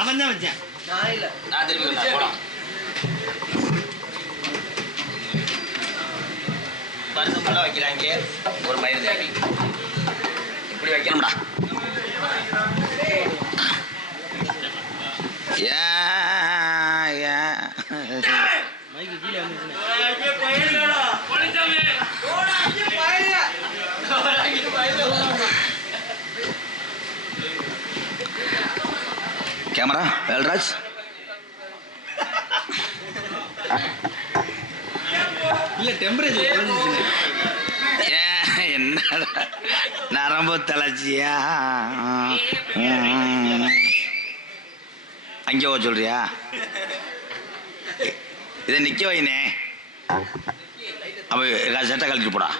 அவன் தான் வச்சேன். நான் திரும்பி போலாம். பருத்தமெல்லாம் வைக்கிறாங்க. ஒரு மயிர் தேவை இப்படி வைக்கணும்டா. கேமரா வேல்ராஜ் இல்ல டெம்பரேச்சர் என்னடா நரம்பு தளர்ச்சியா? அங்கே போக சொல்றியா? இதை நிக்க வைனே. அப்ப சட்டை கழட்டிட்டு போடா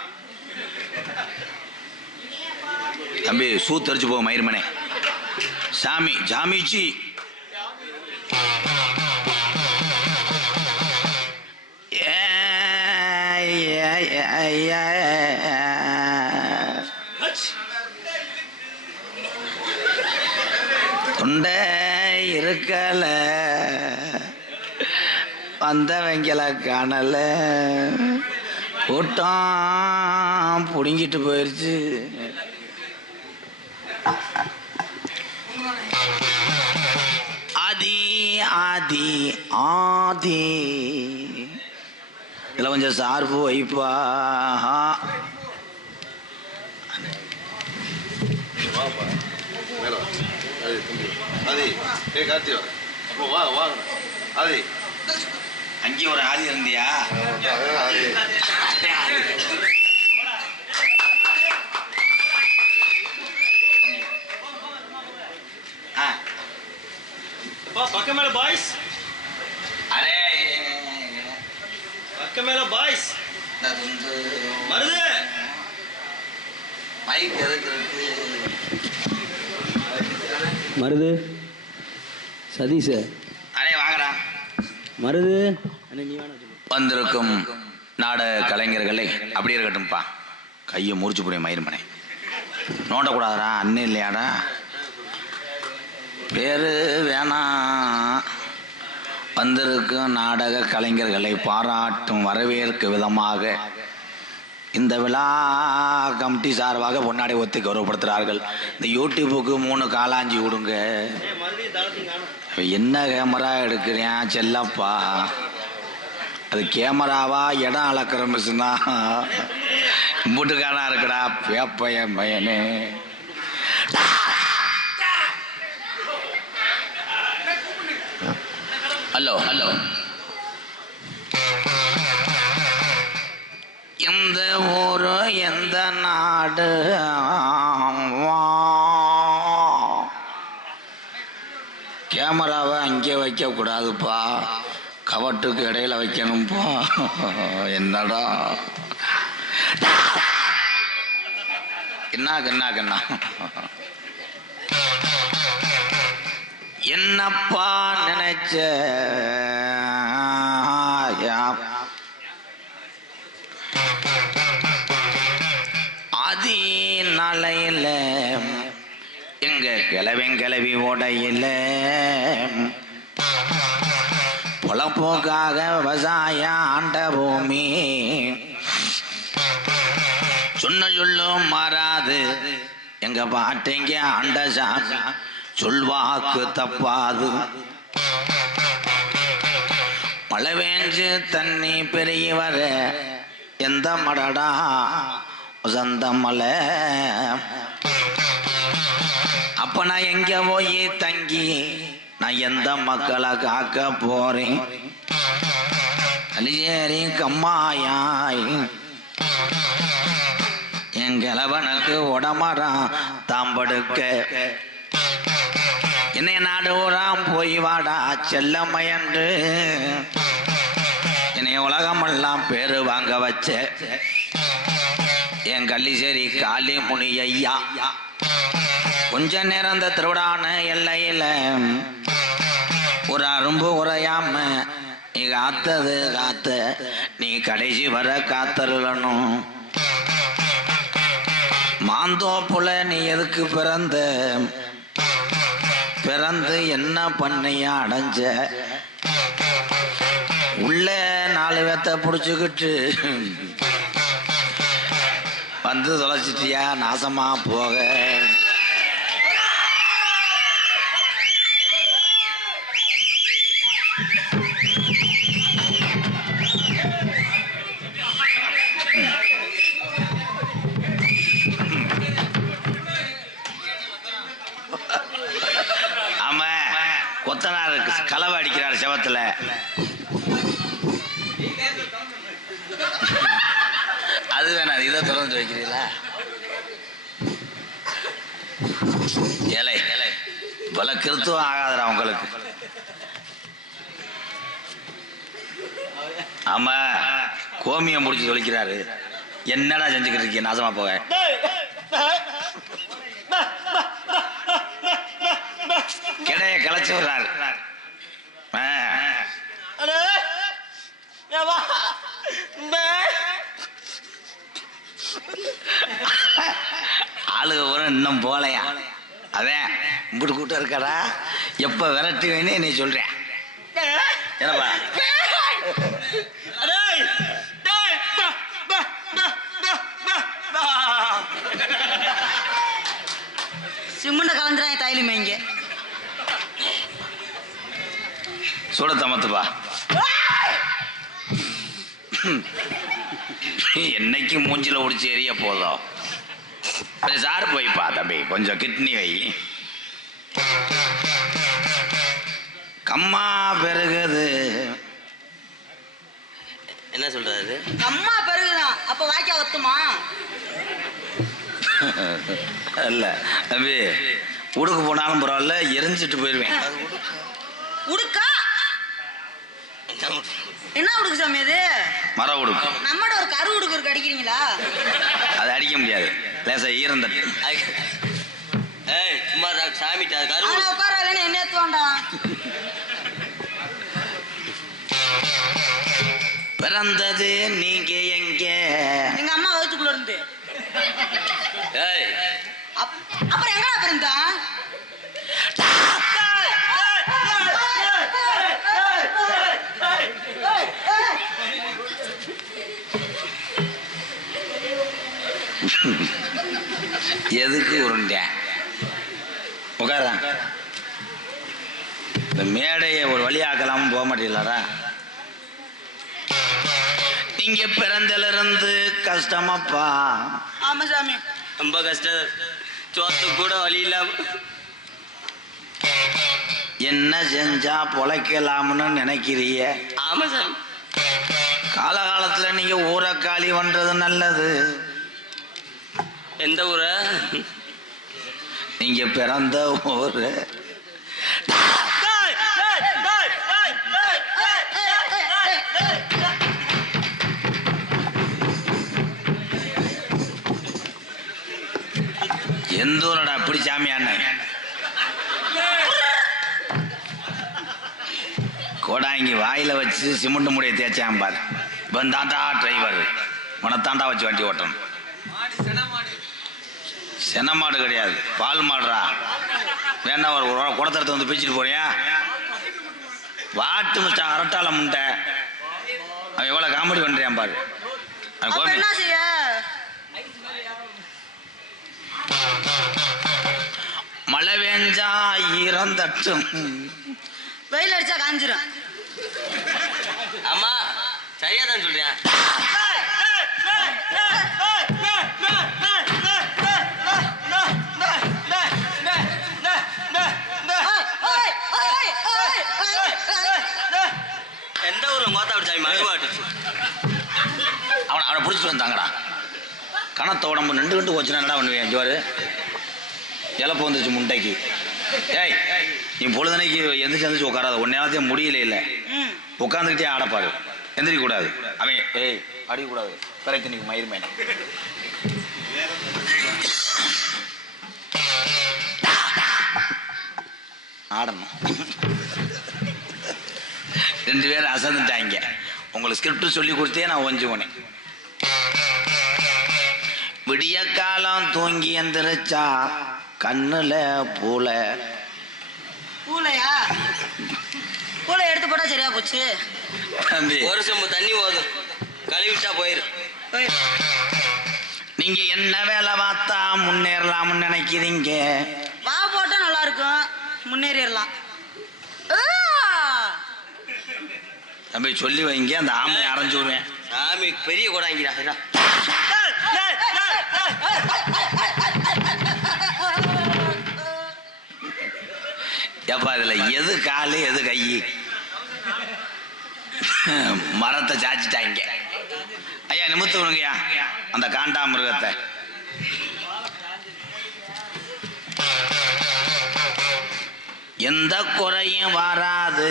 தம்பி. சூ தெரிச்சு போ மயிர்மனே. சாமி ஜாமிச்சி தொண்டை இருக்கல வந்தவங்கள காணல கூட்டம் புடுங்கிட்டு போயிருச்சு. ஆதி ஆதி ஆதி இதில் கொஞ்சம் சார்பு வைப்பா. அங்கேயும் ஒரு ஆதி இருந்தியா? பக்கம் மேல பாய்ஸ். அரே பக்கம் மேல பாய்ஸ். மருது மைக் எதுக்கு மருது சதீஷ். அரே வாங்கடா மருது. வந்திருக்கும் நாடக கலைஞர்களே அப்படி இருக்கட்டும்ப்பா. கையை முறிச்சு போய் மயிர்மனை நோண்டக்கூடாதா? அண்ணன் இல்லையாடா? பேரு வேணாம். வந்திருக்கும் நாடக கலைஞர்களை பாராட்டும் வரவேற்கும் விதமாக இந்த விழா கமிட்டி சார்பாக பொன்னாடை ஒத்தி கௌரவப்படுத்துகிறார்கள். இந்த யூடியூபுக்கு 3 காலாஞ்சி விடுங்க. என்ன கேமரா எடுக்கிறேன் செல்லப்பா? அது கேமராவா இடம் அளக்கிற மிஷினா? கும்பிட்டுக்கானா இருக்குடா பேப்பையன் பையனே. Hello hello. எந்த ஊரு எந்த நாடு? கேமராவை அங்கே வைக்க கூடாதுப்பா, கவட்டுக்கு இடையில வைக்கணும்ப்பா. என்னடா என்ன கண்ணா கண்ணா என்னப்பா நினைச்ச? ஆதி நாளையில எங்க கிளவி ஓடையில பொழப்போக்காக விவசாய ஆண்ட பூமி சொன்ன சொல்லும் மாறாது. எங்க பாட்டிங்க ஆண்ட சாமி சொல்வாக்கு தப்பாது. மழை வேஞ்சு தண்ணி பெருகி வர எந்த மடடா சொந்த மலை. அப்ப நான் எங்க போய் தங்கி நான் எந்த மக்களை காக்க போறேன்? அலிஜேரி கம்மாயாய் என் கிழவனுக்கு உடமரம் தாம்படுக்க என்னை நாடு ஊராம் போய் வாடா செல்லம்மையன்று என்னை உலகமெல்லாம் பேரு வாங்க வச்ச என் கள்ளிசேரி காளி முனி ஐயா. கொஞ்ச நேரம் இந்த திருவிழான எல்லையில ஒரு அரும்பு உரையாம நீ காத்தது காத்த நீ கடைசி வர காத்தருளணும். மாந்தோப்புல நீ எதுக்கு பிறந்து என்ன பண்ணையா அடைஞ்ச? உள்ள 4 பேத்த பிடிச்சுக்கிட்டு வந்து தொலைச்சிட்டியா நாசமா போக. ஆமா, கொத்தனார் களவை அடிக்கிறார் செவத்துல. அது வேணாம், இதை திறந்து வைக்கிறீங்களா? ஏலை பல கிருத்துவம் ஆகாதரா உங்களுக்கு. ஆமா, கோமியம் முடிச்சு தொலைக்கிறாரு. என்னடா செஞ்சுக்கிட்டு இருக்கீங்க? நாசமா போக. கிடையை கிளச்சி விடுறாரு. ஆளுக ஒரு இன்னும் போலையா? அதான் இப்படி கூட்டம் இருக்காடா. எப்ப விரட்டி வேணே நீ சொல்றேன். என்னப்பா சிமெண்ட் கலந்துறாங்க தையலுமே இங்க. சுட தமத்துப்பா. என்னைக்கு மூஞ்சில உடிச்சு எரிய போதும். சார் போய்ப்பா தம்பி, கொஞ்சம் கிட்னி வை. கம்மா பெருகுது. என்ன சொல்றாரு? அம்மா பெருகுதான். அப்ப வாய்க்கா ஒத்துமா? இல்ல தம்பி, உடுக்கு போனாலும் பரவாயில்ல, எரிஞ்சிட்டு போயிருவேன். உடுக்கா? என்ன உடுக்கு சாமி அது? மர உடுக்கு. நம்மட ஒரு கரு உடுக்கு இருக்கு, அடிக்கிறீங்களா? அது அடிக்க முடியாது, லேசா ஈரந்த. சும்மா சாமி உட்கார என்ன ஏத்துவாண்டா. பிறந்தது நீங்க எங்க? எங்க அம்மா வயிற்றுக்குள்ள இருந்து. அப்புறம் எங்கடா பிறந்தா? எதுக்கு உருண்டேன்? உட்காரா. இந்த மேடையை ஒரு வழியாக்கலாம போக மாட்டீங்களாரா? நீங்க பிறந்தல இருந்து கஷ்டமாப்பா. ஆமா சாமி, ரொம்ப கஷ்டம். சோத்து கூட வழி இல்லாம. என்ன செஞ்சா பொழைக்கலாம்னு நினைக்கிறிய? ஆமா சாமி. காலகாலத்துல நீங்க ஊரை காலி பண்றது நல்லது. எந்த ஊர? நீங்க பிறந்த ஊரு. எந்த ஊரடா? அப்படி சாமியான கோடாங்கி வாயில வச்சு சிமெண்ட் முடிய தேய்ச்சான் பாரு. தாண்டா டிரைவர், உனத்தாண்டா வச்சு வண்டி ஓட்டணும். சென மாடு கிடையாது, பால் மாடுறா. வேணா ஒரு குடத்தரத்தை வந்து பிச்சுட்டு போறியா? வாட்டு மிஸ்டர் அரட்டால முண்டை. அவன் எவ்வளவு காமெடி பண்றியான் பாரு. என்ன செய்ய? மழை வேஞ்சா ஈரம் தட்டும், வெயில் அடிச்சா காஞ்சிரும். ஆமா, சரியா தான் சொல்றேன். எந்த ஊர்ல மோத்தா சாமி? மறுபாட்டு. அவனை பிடிச்சிட்டு வந்தாங்கடா. கணத்த உடம்பு நின்று கண்டு போச்சுன்னா என்னடா பண்ணுவேன்? ஜோரு இழப்பு வந்துச்சு முண்டைக்கு. ஏய், நீ பொழுதனைக்கு எந்திரிச்சு உட்காராத. ஒன்னையாவத்தையும் முடியல இல்லை, உட்காந்துக்கிட்டே ஆடப்பாரு. எந்திரிக்க கூடாது. அவன் ஏய் அடிக்கக்கூடாது. கரைத்தனிக்கு மயிர்மேன ஆடணும். 2 பேரும் அசந்துட்டாங்க. உங்களுக்கு ஸ்கிரிப்ட் சொல்லி கொடுத்தே நான் ஒஞ்சு போனேன். விடிய காலம் தூங்கி எந்திரிச்சா கண்ணுல பூலை. பூலையா? பூலை எடுத்து போட்டா சரியா போச்சு. தம்பி, ஒரு சொம்பு தண்ணி போதும், கழுவிட்டா போயிரு. நீங்க என்ன வேலை பார்த்தா முன்னேறலாம்னு நினைக்கிறீங்க? வா போட்டா நல்லா இருக்கும், முன்னேறிடலாம். தம்பி சொல்லி வைங்க, அந்த ஆமையை அரைஞ்சு விடுவேன். சாமி பெரிய கொடாங்கிறா. எப்பா இதுல எது காலு எது கை? மரத்தை சாச்சிட்டாங்க. ஐயா நிமித்து விடுங்கய்யா அந்த காண்டா மிருகத்தை. எந்த குறையும் வராது,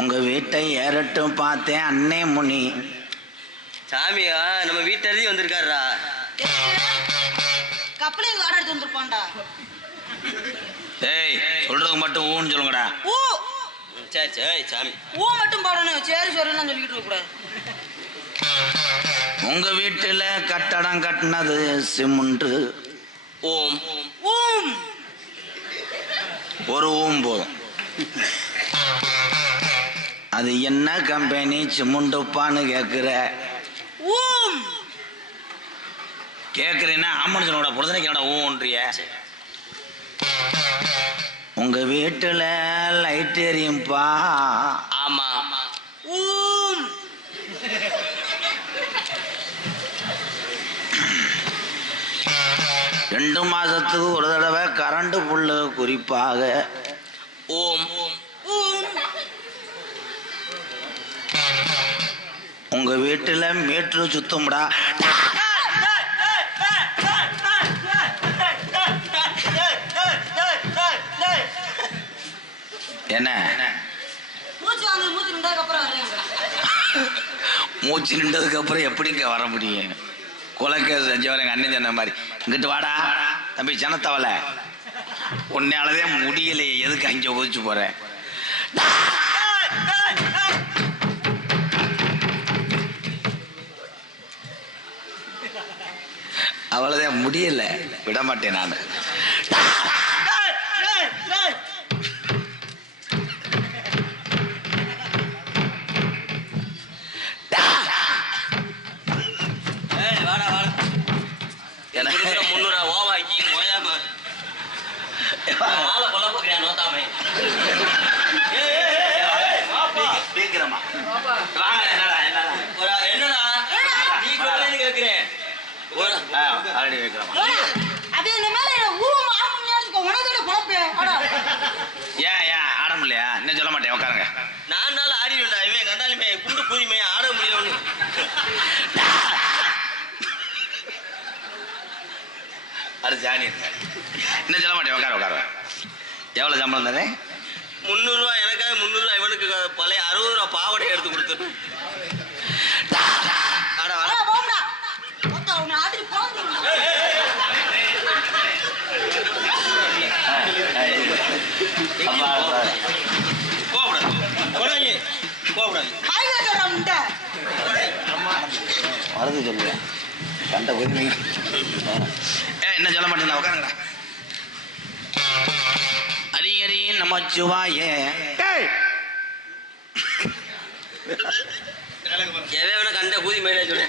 உங்க வீட்டை ஏறட்டும் பார்த்தேன் அன்னே முனி. சாமியா நம்ம வீட்டறதி வந்திருக்காருடா. கப்பலையும் வாடகை எடுத்து வந்துருப்பான்டா. ஏய் சொல்றதுக்கு மட்டும் ஊன்னு சொல்லுங்கடா. ஊ சரி சரி சாமி ஊ மட்டும் போடணும், சேரி சொல்லுன்னு சொல்லிக்கிட்டு இருக்க கூடாது. உங்க வீட்டுல கட்டடம் கட்டினது சிமெண்ட். ஓம் ஊம் ஒரு ஊம் போதும். அது என்ன கம்பெனி சிமெண்ட்டுப்பான்னு கேட்குற? ஊம் கேட்குறீன்னா ஆம்பனுஷனோட பொழுதுனைக்கு என்னோட ஊன்றிய. உங்க வீட்டுல லைட் எரியும்பா. ஆமா ஊம் 2 மாசத்துக்கு ஒரு தடவை கரண்ட் புல்லு குறிப்பாக. ஓம் ஊம் உங்க வீட்டுல மீட்ரு சுத்தம்டா. என்ன மூச்சு வாங்க, மூச்சு நின்றதுக்கு அப்புறம் வரேன். மூச்சு நின்றதுக்கு அப்புறம் எப்படிங்க வர முடியும்? கொலைக்க செஞ்சவர எங்க அண்ணன் சொன்ன மாதிரி இங்கிட்டு வாடா தம்பி சனத்தவலை, உன்னாலதே முடியலையே, எதுக்கு அங்கே ஒதிச்சு போற? அவ்வளவுதான், முடியல, விட மாட்டேன் நான். வாடா வாடா. 300 ஓவாக்கி ஓயாம ஆளை கொல்ல போக்கிறியா நோத்தாமை. சீக்கிரமா என்னடா நீ சொல்றேன்னு கேட்கிறேன். ஆல்ரெடி வைக்கிறோமா? அது என்ன மேல ஊம் ஆகும் உனதோட குழப்பே. ஏன் ஆட முடியலையா? இன்னும் சொல்ல மாட்டேன், உட்காருங்க. 4 நாள் ஆடிடும்டா இவன் கண்டாலுமே குண்டு கூதிமே ஆட முடியல. அது ஜானி இன்னும் சொல்ல மாட்டேன், உட்கார. எவ்வளவு சம்பளம் தானே? 300 ரூபா எனக்காக, 300 ரூபா இவனுக்கு பழைய 60 ரூபா பாவடை எடுத்து கொடுத்துரு. போம்டா உன்னை ஆத்திரி போங்க. மறந்து சொல்லுவேன் கண்ட போய். என்ன சொல்ல மாட்டேன், உட்காருங்கடா. அரியரி நமச்சிவாயே. எவன கண்ட கூதி மேலே சொல்லு.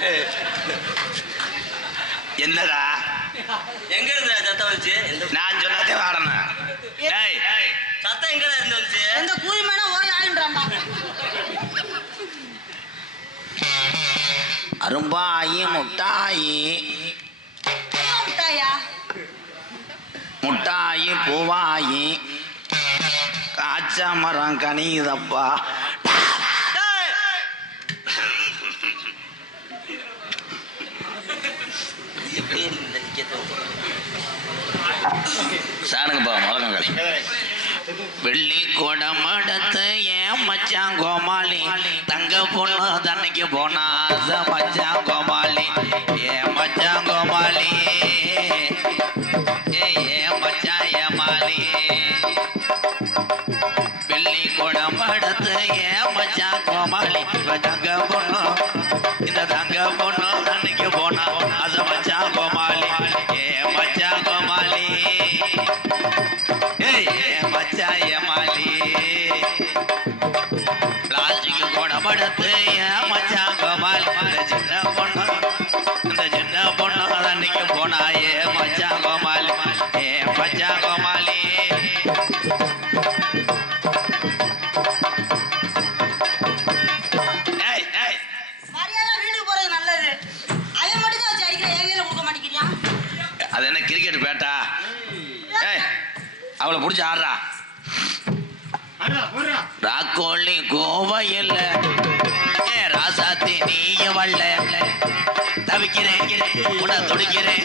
என்னடா எங்க இருந்த சத்தம் வந்துச்சு? நான் சொன்னதே வாடணும். சத்தம் எங்கடா இருந்து வந்துச்சு? எந்த கூலி மேனா ஓய் ஆயின்றான்டா. அரும்பாயி முட்டாயி, முட்டாயா முட்டாயி பூவாயி, காய்ச்ச மரம் கனிதப்பா. சாருங்கப்பா முழக்கங்களி. வெள்ளி குடம் எடுத்து ஏன் மச்சான் கோமாளி, தங்க பொண்ணு தன்னைக்கு போனா மச்சான் கோமாளி. ஏன் மச்சான் கோமாளி, ஏன் மச்சான் ஏமாளி. வெள்ளி குடம் படுத்து ஏன் மச்சான் கோமாளி தங்க பொண்ணு இந்த தங்க பொண்ணு அன்னைக்கு போனா அது மச்சான் கோமாளி ஏன் மச்சான் கோமாளி ஏன் மச்சான் ஏமாளி பிளாஸ்டிக் கூட படுத்து ஏன் மச்சான் கோமாளி இந்த சின்ன பொண்ணு அன்னைக்கு போனா ஏன் மச்சான் கோமாளி ஏன் மச்சான் கோமாளி மரியாதை வீட்டுக்கு போறது நல்லது. அவன் மட்டும் தான் வச்சு அடிக்கிற ஏகையில கொடுக்க மாட்டேங்கிறியா? அது என்ன கிரிக்கெட் பேட்டா? ஏய் அவளை பிடிச்சி ஆடுறா. ராக்கோழி கோவையில் ஏ ராசாத்தி நீய வல்ல தவிக்கிறேன் உட துடிக்கிறேன்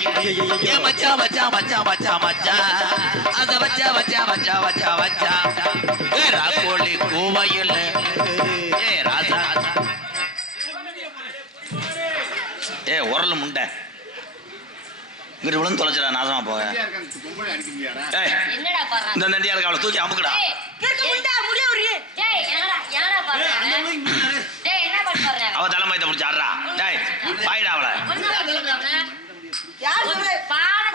ஏ மச்சா மச்சா மச்சா மச்சா மச்சா அத வச்சா வச்சா வச்சா வச்சா வச்சா ஏ ராக்கோழி கோவையில் ஏ ராசா ஏ உரல் முண்டை இங்கிட்டு விழுந்து தொலைச்சிடா நாசமா போக. என்னடா பாரு இந்த நண்டியா இருக்க அவளை தூக்கி அமுக்குடா. கிறுக்கு முண்டா, முடிய விடுறி. டேய் என்னடா பாரு டேய் என்ன பண்ண பாரு அவ தலைமையத்தை பிடிச்சி ஆடுறா. டேய் பாயிடா அவளை. ஒண்ணு சொல்றவனே யார் சொல்ற?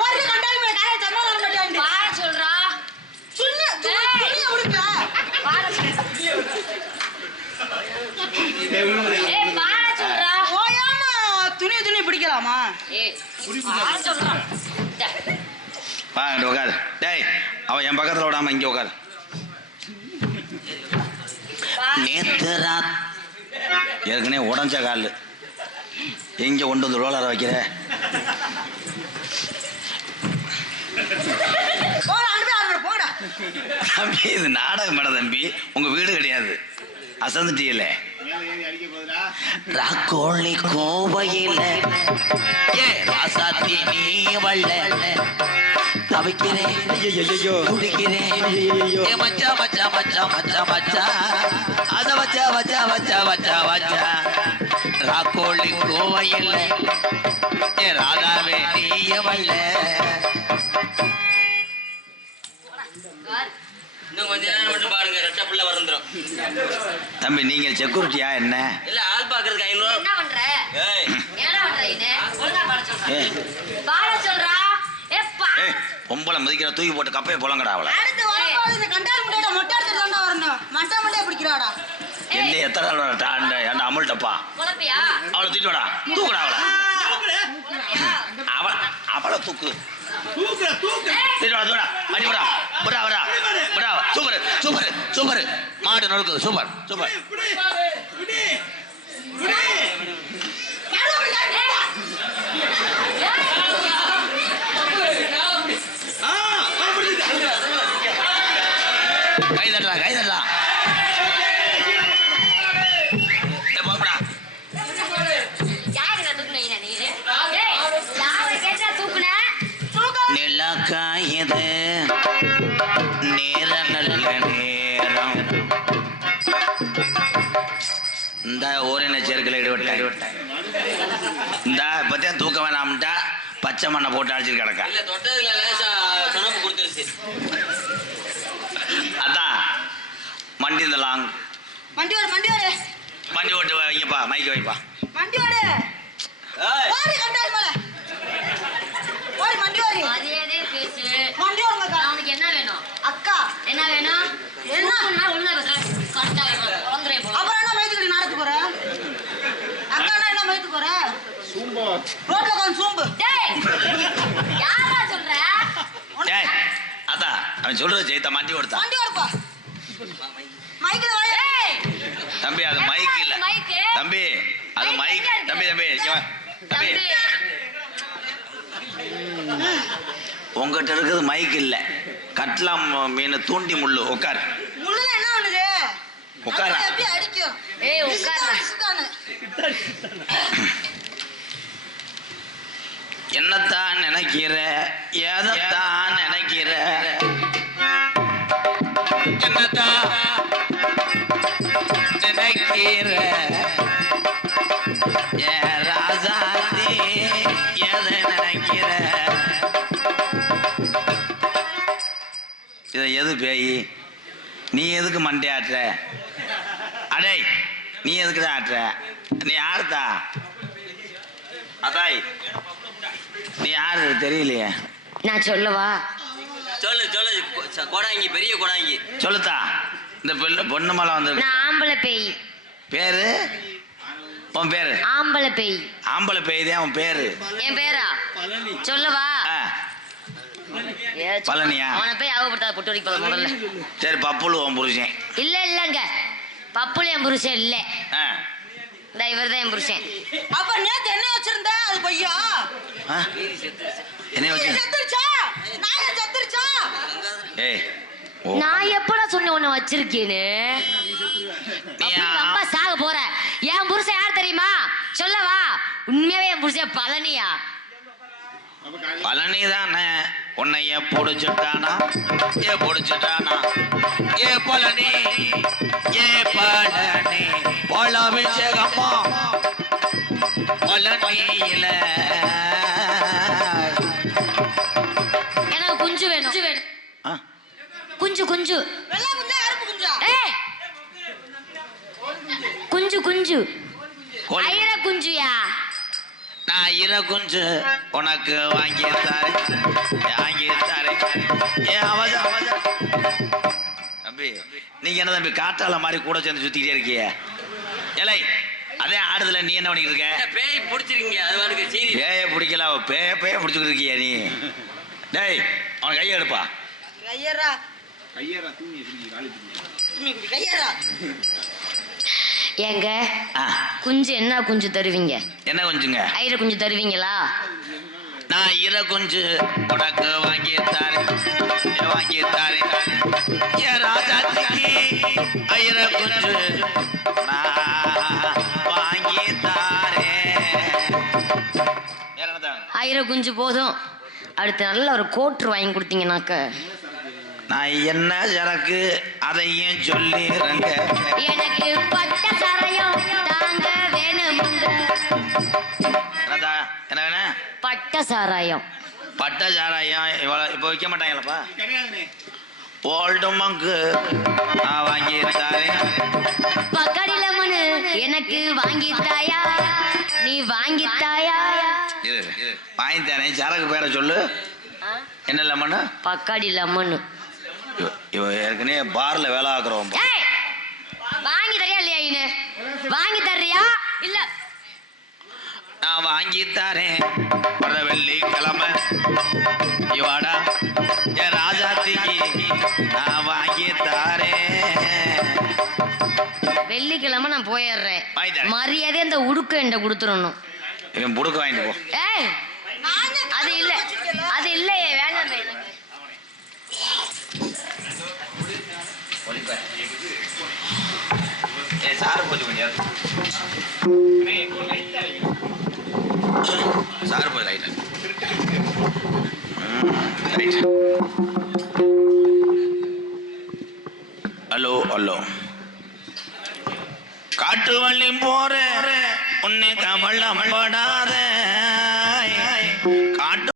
ஒரு கண்டாய் மேல காலை சமாதானம் பண்ணியாண்டி. பாரு சொல்றா சுண்ணு துணிய உடுக்க. பாரு ஏய் பாரு சொல்றா ஓயாம துணி பிடிக்கலாமா? ஏய் பாரு சொல்றா வா இங்க உட்காரு. டேய் அவ என் பக்கத்துல விடாம இங்க உட்காரு. நேத்து ராத் ஏற்கனவே உடஞ்ச கால் எங்க கொண்டு வந்து ரோலரை வைக்கிற? போடா அனுப்பி அவங்கள போடா. தம்பி இது நாடகம் மேடம் தம்பி, உங்க வீடு கிடையாது. அசந்துட்டீல ராக்கோழி கோவையில் ஏ ராசாத்தி நீ வல்ல தவிக்கிறேன் குடிக்கிறேன் ஏ மச்சா மச்சா மச்சா மச்சா மச்சா அத வச்சா வச்சா வச்சா வச்சா வச்சா ராக்கோழி கோவையில் ஏ ராதாவே நீய வல்ல. இன்னும் கொஞ்ச நேரம் மட்டும் பாருங்க, ரெட்ட புள்ள வந்துடும். தம்பி நீங்க செக்யூரிட்டியா என்ன? இல்ல ஆள் பாக்குறதுக்கு 500 என்ன பண்ற ஏய் என்னடா பண்ற இது ஒழுங்கா பாரு சொல்றா ஏய் பாரு சொல்றா ஏ ஏய் பொம்பளை மதிக்கிற தூக்கி போட்டு கப்பையை புலங்கடா அவளை. அடுத்து வரும்போது இந்த கண்டாய் முட்டையோட மொட்டை எடுத்துட்டு தாண்டா வரணும். மொட்டையை பிடிக்கிறாடா. என்ன எத்தனை நாள் என்ன அமுல்ட்டப்பா குழப்பியா அவளை தூக்கிட்டு வாடா. தூக்குடா அவளை. குழப்பியா அவளை தூக்கு. தூக்கிட்டு வாடா தூடா அடி விடா விடா விடா விடா. சூப்பர் சூப்பர் சூப்பர் மாடு நொறுக்குது. Super super. கை தட்டா கை தட்டா. போங்கடா. யாருங்க தூக்குனீங்க நீ டேய் யாரை கேட்டா தூக்குன நிலக்காயது நேர நல்ல நேரம் இந்த ஓரின சேர்க்கல ஈடுபட்டேன். இந்த பத்தியம் தூக்க வேணாம்ட்டா பச்சை மண்ணை போட்டு அடிச்சிட்டு கிடக்கா. இல்ல தொட்டதுல லேசா சொனப்பு கொடுத்துருச்சு. அதான் மண்டி இந்த லாங் வண்டி ஓடு வண்டி ஓட்டு வைங்கப்பா மைக்க வைப்பா. வண்டி ஓடு. ஏய் ஓடி கண்டாய் மேல ஓடி வண்டி ஓடி. மரியாதையே பேசு வண்டி ஓடுங்கக்கா. அவனுக்கு என்ன வேணும் அக்கா என்ன வேணும் என்ன? ஒழுங்கா பேசுறேன் கரெக்டா குழந்தைய போல அப்புறம் என்ன மயத்துக்கு நடத்து போற? அக்கா என்ன மயத்துக்கு போற? ரோட்ல உட்காந்து சூம்பு. டேய் யாரா சொல்ற டேய் அதான் அவன் சொல்றது ஜெயித்த மண்டி ஓடுத்தா. வண்டி ஓடுப்பா. மைக்கில் வாய. டேய் தம்பி அது மைக் இல்ல மைக்கு தம்பி அது மைக். தம்பி தம்பி இங்க வா. தம்பி தம்பி உங்ககிட்ட இருக்குது மைக் இல்ல கட்லாம் மீன் தூண்டி முள்ளு. உட்கார் முள்ளுல என்ன பண்ணுது? உட்கார. அது எப்படி அடிக்கும்? ஏய் உட்கார்றா இசுதானு. என்னத்தான் நினைக்கிற எதைத்தான் நினைக்கிற என்னத்தான் நினைக்கிற ஏ ராசாத்தி எதை நினைக்கிற? இதை எது பேய்? நீ எதுக்கு மண்டையாட்டுற? எதுக்குதான் ஆட்டுற? நீ யாருதா? அதாய் நீ யாரு தெரியலையே. நான் சொல்லவா? சொல்லு சொல்லு. கொடாங்கி, பெரிய கொடாங்கி. சொல்லுத்தா. இந்த பொண்ணு மேல வந்து நான் ஆம்பளை பேய். பேரு? உன் பேரு? ஆம்பளை பேய். ஆம்பளை பேய் தான் உன் பேரு? என் பேரா சொல்லவா? பழனியா? அவனை போய் அவப்படுத்தா பொட்டு வரைக்கும் முதல்ல. சரி, பப்புளு உன் புருஷன்? இல்லங்க, பப்புளு என் புருஷன் இல்ல. இந்த இவர் தான் என் புருஷன். அப்ப நேத்து என்ன வச்சிருந்த? அது பையா என்ன வச்சு செத்துருச்சா? நாய செத்துருச்சா? ஏய், நான் எப்படா சொன்ன உன்னை வச்சிருக்கேன்னு? ரொம்ப சாக போற. என் புருஷன் யார் தெரியுமா சொல்லவா? உண்மையாவே என் புருஷன் பழனியா? பழனி தானே. உன்னைய பொடிச்சுட்டானா? ஏ பொடிச்சுட்டானா? ஏ பழனி, ஏ பழனி, பழாபிஷேகம்மா பழனியில. எனக்கு குஞ்சு வேணும். குஞ்சு குஞ்சு. வெள்ளை குஞ்சா கருப்பு குஞ்சா? ஏய், குஞ்சு குஞ்சு. ஐர குஞ்சுயா? நான் இர குஞ்சு உனக்கு வாங்கி தாரேன். தம்பி, நீங்க என்ன தம்பி காட்டால மாதிரி கூட சேர்ந்து சுத்திக்கிட்டே இருக்கிய? ஏலை, அதே ஆடுதுல நீ என்ன பண்ணிக்கிட்டு இருக்க? பேய் பிடிச்சிருக்கீங்க. அது வானுக்கு சீரி. பேய பிடிக்கல, பேய பிடிச்சுக்கிட்டு இருக்கிய நீ. டேய், அவன் கையை எடுப்பா. கையரா கையரா. ஏங்க குஞ்சு என்ன குஞ்சு தருவீங்க? என்ன குஞ்சுங்க? ஐர குஞ்சு தருவீங்களா? நான் இர குஞ்சு உனக்கு வாங்கி தாரேன். ஏ ராஜாத்திக்கு ஐர குஞ்சு நான் வாங்கி தாரேன். ஐர குஞ்சு போதும். அடுத்து நல்ல ஒரு கோட்ரு வாங்கி கொடுத்தீங்கன்னாக்க நான் என்ன சரக்கு அதையும் சொல்லிடுறேங்க. எனக்கு பட்ட சாராயம் தாங்க வேணுமுங்க. என்ன வேணும்? பட்ட சாராயம். பட்ட சாராயம் இப்போ விற்க மாட்டாங்களப்பா. ஓல்டு மங்கு நான் வாங்கி தாரேன். பக்கடி லெமனு எனக்கு வாங்கி தாயா? நீ வாங்கி தாயா? வாங்கி தரேன். சரக்கு பேரை சொல்லு. என்ன லெமனு? பக்காடி லெமனு. இவ ஏற்கனவே பார்ல வேலை ஆக்குறோம். வாங்கி தரியா இல்லையா? இனு வாங்கி தர்றியா இல்ல? நான் வாங்கி தரேன். வர வெள்ளிக்கிழமை இவாடா என் ராஜாத்திக்கு நான் வாங்கி தரேன். வெள்ளிக்கிழமை நான் போயிடுறேன். மரியாதை அந்த உடுக்க என்கிட்ட கொடுத்துடணும். இவன் புடுக்க வாங்கிட்டு போ. ஏய், அது இல்ல, அது இல்லையே, வேண்டாமே. சாரு கொஞ்சம் சாரு போய் ரைட். Hello hello. காட்டு வள்ளி போற உன்னை கவலை படாத.